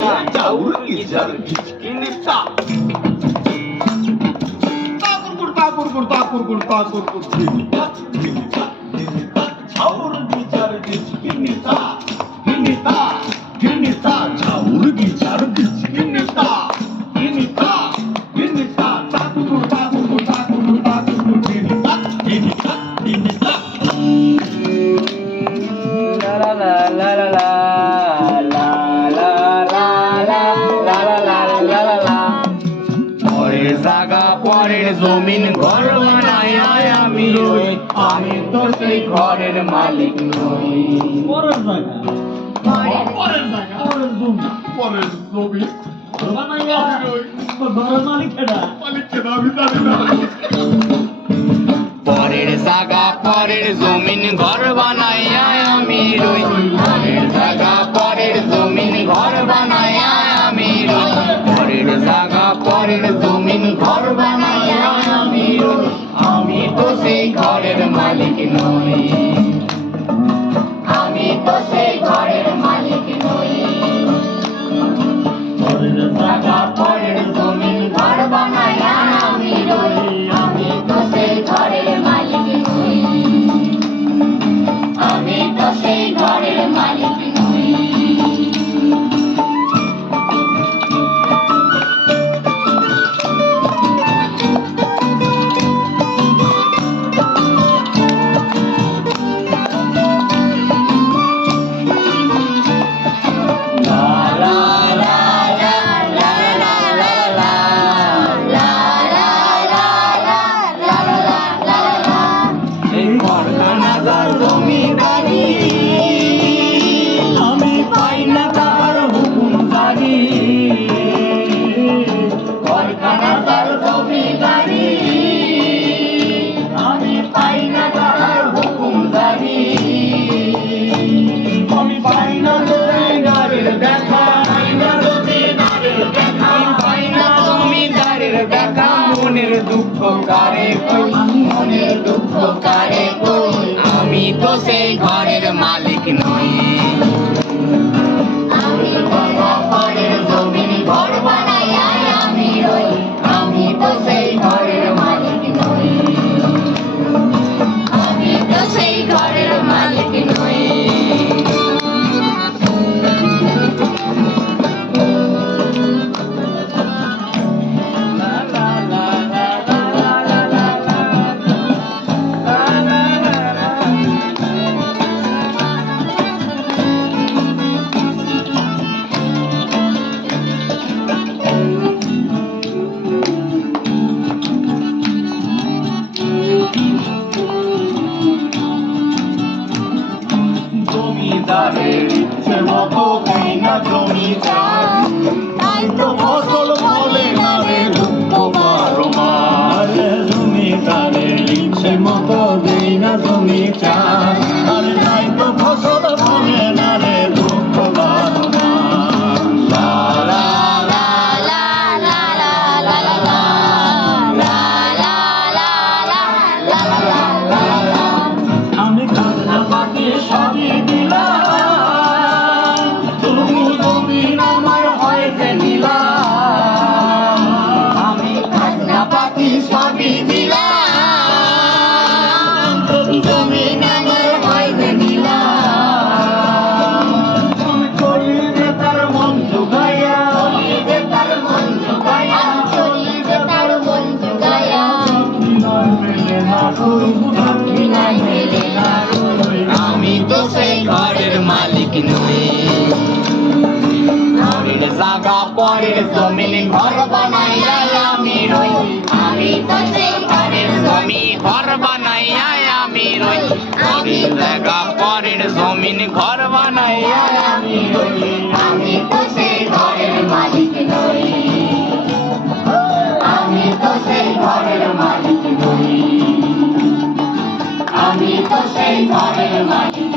자 우리 기자를 비치 끝냈다. 따구르구르 따구르구르 따구르구르 따구르구르. 기자 기자 기자 라라라라라. জমিন ঘর বানায় আমি রই আমি তো সেই ঘরের মালিক নই। পরের জায়গা পরের জায়গা পরের জমি। পরের জমি। না। পরের জায়গা পরের জমিন ঘর বানায় আমি রই। পরের জাগা পরের জমিন ঘর বানায় আমি রই। পরের জাগা পরের জমিন ঘর বানায় দুঃখ কারে কই মনের দুঃখ কারে কই আমি তো সেই ঘরের জমিদারের ইচ্ছে মতো না জমি তাই তো ফসল ফলে। আমি তো সেই ঘরের মালিক নই। পরের জায়গা পরের জমিন ঘর বানাইয়া আমি রই। আমি তো সেই ঘরের জমি ঘর বানাইয়া আমি রই। পরের জায়গা পরের জমিন ঘর বানাইয়া সেই ঘরের মালিক